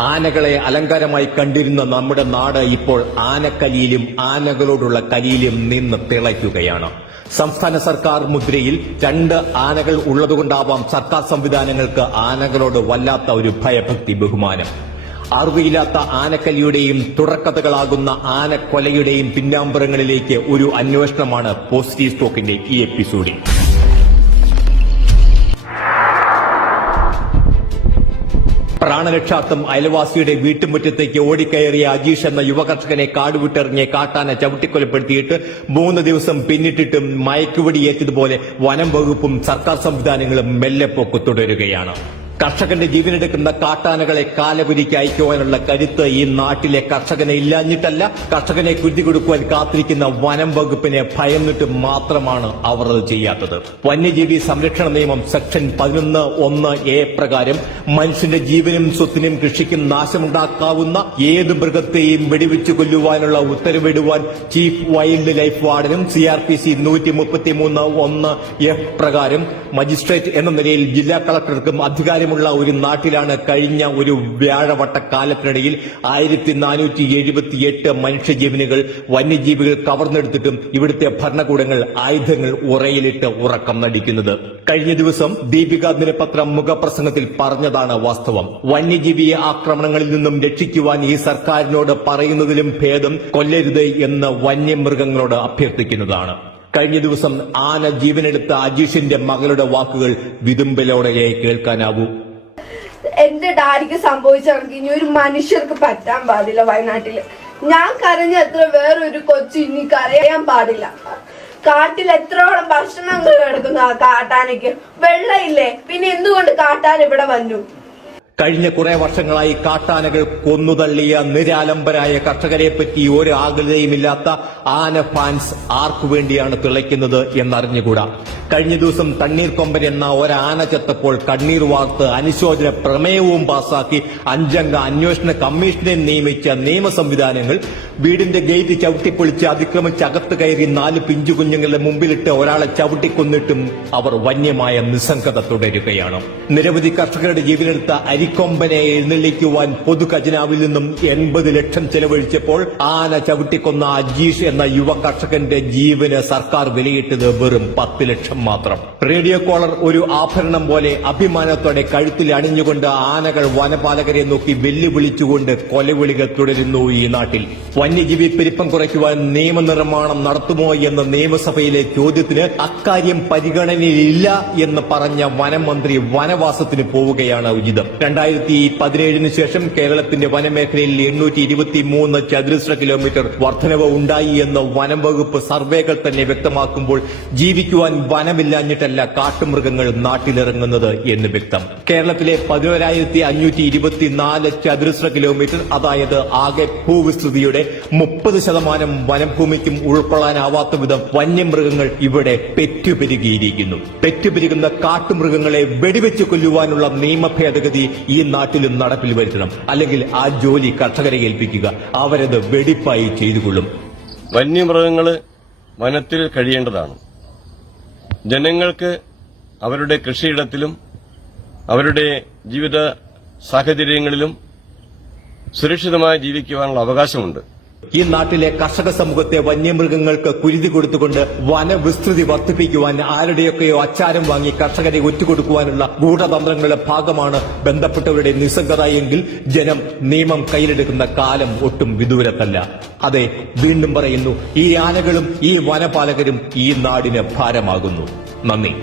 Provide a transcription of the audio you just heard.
ആനകളെ അലങ്കാരമായി കണ്ടിരുന്ന നമ്മുടെ നാട് ഇപ്പോൾ ആനക്കലിയിലും ആനകളോടുള്ള കലിയിലും നിന്ന് തിളയ്ക്കുകയാണ്. സംസ്ഥാന സർക്കാർ മുദ്രയിൽ 2 ആനകൾ ഉള്ളതുകൊണ്ടാവാം സർക്കാർ സംവിധാനങ്ങൾക്ക് ആനകളോട് വല്ലാത്ത ഒരു ഭയഭക്തി ബഹുമാനം. അറിവില്ലാത്ത ആനക്കലിയുടെയും തുടർക്കഥകളാകുന്ന ആനക്കൊലയുടെയും പിന്നാമ്പുറങ്ങളിലേക്ക് ഒരു അന്വേഷണമാണ് പോസിറ്റീവ് സ്റ്റോക്കിന്റെ ഈ എപ്പിസോഡിൽ. പ്രാണരക്ഷാർത്ഥം അയൽവാസിയുടെ വീട്ടുമുറ്റത്തേക്ക് ഓടിക്കയറിയ അജീഷ് എന്ന യുവകർഷകനെ കാടുവിട്ടെറിഞ്ഞ് കാട്ടാന ചവിട്ടിക്കൊലപ്പെടുത്തിയിട്ട് 3 ദിവസം പിന്നിട്ടിട്ടും മയക്കുവെടിയേറ്റതുപോലെ വനം വകുപ്പും സർക്കാർ സംവിധാനങ്ങളും മെല്ലെപ്പോക്ക് തുടരുകയാണ്. കർഷകന്റെ ജീവനെടുക്കുന്ന കാട്ടാനകളെ കാലപുരിക്ക് അയക്കുവാനുള്ള കരുത്ത് ഈ നാട്ടിലെ കർഷകനെ ഇല്ലാഞ്ഞിട്ടല്ല, കർഷകനെ കുരുതി കൊടുക്കുവാൻ കാത്തിരിക്കുന്ന വനം വകുപ്പിനെ ഭയന്നിട്ട് മാത്രമാണ് അവർ അത് ചെയ്യാത്തത്. വന്യജീവി സംരക്ഷണ നിയമം സെക്ഷൻ 11(1)(a) പ്രകാരം മനുഷ്യന്റെ ജീവനും സ്വത്തിനും കൃഷിക്കും നാശമുണ്ടാക്കാവുന്ന ഏത് മൃഗത്തെയും വെടിവെച്ച് കൊല്ലുവാനുള്ള ഉത്തരവിടുവാൻ ചീഫ് വൈൽഡ് ലൈഫ് വാർഡനും CRPC 133(1)(f) പ്രകാരം മജിസ്ട്രേറ്റ് എന്ന നിലയിൽ ജില്ലാ കളക്ടർക്കും അധികാരമുള്ള ഒരു നാട്ടിലാണ് കഴിഞ്ഞ ഒരു വ്യാഴവട്ടക്കാലത്തിനിടയിൽ 1478 മനുഷ്യജീവനുകൾ വന്യജീവികൾ കവർന്നെടുത്തിട്ടും ഇവിടുത്തെ ഭരണകൂടങ്ങൾ ആയുധങ്ങൾ ഉറയിലിട്ട് ഉറക്കം നടിക്കുന്നത്. കഴിഞ്ഞ ദിവസം ദീപിക ദിനപത്രം മുഖപ്രസംഗത്തിൽ പറഞ്ഞതാണ് വാസ്തവം. വന്യജീവി ആക്രമണങ്ങളിൽ നിന്നും രക്ഷിക്കുവാൻ ഈ സർക്കാരിനോട് പറയുന്നതിലും ഭേദം കൊല്ലരുത് എന്ന് വന്യമൃഗങ്ങളോട് അഭ്യർത്ഥിക്കുന്നതാണ്. കഴിഞ്ഞ ദിവസം ആന ജീവനെടുത്ത അജീഷിന്റെ മകളുടെ വാക്കുകൾ വിതുമ്പലോടെ കേൾക്കാനാവൂ. എന്റെ ഡാഡിക്ക് സംഭവിച്ചിറങ്ങി ഇനി ഒരു മനുഷ്യർക്ക് പറ്റാൻ പാടില്ല. വയനാട്ടില് ഞാൻ കരഞ്ഞ എത്ര വേറൊരു കൊച്ചു ഇനി കരയാൻ പാടില്ല. കാട്ടിൽ എത്രോളം ഭക്ഷണങ്ങൾ കിടക്കുന്നു ആ കാട്ടാനയ്ക്ക്. വെള്ളമില്ലേ, പിന്നെ എന്തുകൊണ്ട് കാട്ടാൻ ഇവിടെ വന്നു? കഴിഞ്ഞ കുറെ വർഷങ്ങളായി കാട്ടാനകൾ കൊന്നുതള്ളിയ നിരാലംബരായ കർഷകരെ പറ്റി ഒരു ആകുലതയുമില്ലാത്ത ആന ഫാൻസ് ആർക്കു വേണ്ടിയാണ് തിളയ്ക്കുന്നത് എന്നറിഞ്ഞുകൂടാ. കഴിഞ്ഞ ദിവസം തണ്ണീർക്കൊമ്പൻ എന്ന ഒരാന ചത്തപ്പോൾ കണ്ണീർ വാർത്ത് അനുശോചന പ്രമേയവും പാസാക്കി 5-അംഗ അന്വേഷണ കമ്മീഷനെ നിയമിച്ച നിയമ സംവിധാനങ്ങൾ വീടിന്റെ ഗേറ്റ് ചവിട്ടിപ്പൊളിച്ച് അതിക്രമിച്ച് അകത്ത് കയറി 4 പിഞ്ചു കുഞ്ഞുങ്ങളുടെ മുമ്പിലിട്ട് ഒരാളെ ചവിട്ടിക്കൊന്നിട്ടും അവർ വന്യമായ നിസ്സംഗത തുടരുകയാണ്. നിരവധി കർഷകരുടെ ജീവനെടുത്ത അരിക്കൊമ്പനെ എഴുന്നള്ളിക്കുവാൻ പൊതു ഖജനാവിൽ നിന്നും 80 ലക്ഷം ചെലവഴിച്ചപ്പോൾ ആന ചവിട്ടിക്കൊന്ന അജീഷ് എന്ന യുവ കർഷകന്റെ ജീവന് സർക്കാർ വിലയിട്ടത് വെറും 10 ലക്ഷം മാത്രം. റേഡിയോ കോളർ ഒരു ആഭരണം പോലെ അഭിമാനത്തോടെ കഴുത്തിൽ അണിഞ്ഞുകൊണ്ട് ആനകൾ വനപാലകരെ നോക്കി വെല്ലുവിളിച്ചുകൊണ്ട് കൊലവിളികൾ തുടരുന്നു ഈ നാട്ടിൽ. വന്യജീവി പെരുപ്പം കുറയ്ക്കുവാൻ നിയമനിർമ്മാണം നടത്തുമോ എന്ന നിയമസഭയിലെ ചോദ്യത്തിന് അക്കാര്യം പരിഗണനയിലില്ല എന്ന് പറഞ്ഞ വനം മന്ത്രി വനവാസത്തിന് പോവുകയാണ് ഉചിതം. 2017 ശേഷം കേരളത്തിന്റെ വനമേഖലയിൽ 823 ചതുരശ്ര കിലോമീറ്റർ വർധനവ് ഉണ്ടായി എന്ന് വനം വകുപ്പ് സർവേകൾ തന്നെ വ്യക്തമാക്കുമ്പോൾ ജീവിക്കുവാൻ വനമില്ലാഞ്ഞിട്ടല്ല കാട്ടുമൃഗങ്ങൾ നാട്ടിലിറങ്ങുന്നത് എന്ന് വ്യക്തം. കേരളത്തിലെ 11,524 ചതുരശ്ര കിലോമീറ്റർ, അതായത് ആകെ ഭൂവിസ്തൃതിയുടെ 30% വനഭൂമിക്കും ഉൾക്കൊള്ളാനാവാത്ത വിധം വന്യമൃഗങ്ങൾ ഇവിടെ പെറ്റുപെരുകിയിരിക്കുന്നു. പെറ്റുപെരുകുന്ന കാട്ടുമൃഗങ്ങളെ വെടിവെച്ച് കൊല്ലുവാനുള്ള നിയമ ഭേദഗതി ഈ നാട്ടിലും നടപ്പിൽ വരുത്തണം. അല്ലെങ്കിൽ ആ ജോലി കർഷകരെ ഏൽപ്പിക്കുക, അവരത് വെടിപ്പായി ചെയ്തുകൊള്ളും. വന്യമൃഗങ്ങള് വനത്തിൽ കഴിയേണ്ടതാണ്. ജനങ്ങൾക്ക് അവരുടെ കൃഷിയിടത്തിലും അവരുടെ ജീവിത സാഹചര്യങ്ങളിലും സുരക്ഷിതമായി ജീവിക്കുവാനുള്ള അവകാശമുണ്ട്. ഈ നാട്ടിലെ കർഷക സമൂഹത്തെ വന്യമൃഗങ്ങൾക്ക് കുരുതി കൊടുത്തുകൊണ്ട് വനവിസ്തൃതി വർദ്ധിപ്പിക്കുവാൻ ആരുടെയൊക്കെയോ അച്ചാരം വാങ്ങി കർഷകരെ ഒറ്റുകൊടുക്കുവാനുള്ള ഗൂഢതന്ത്രങ്ങളുടെ ഭാഗമാണ് ബന്ധപ്പെട്ടവരുടെ നിസ്സംഗത എങ്കിൽ ജനം നിയമം കയ്യിലെടുക്കുന്ന കാലം ഒട്ടും വിദൂരത്തല്ല. അതെ, വീണ്ടും പറയുന്നു, ഈ ആനകളും ഈ വനപാലകരും ഈ നാടിന് ഭാരമാകുന്നു. നന്ദി.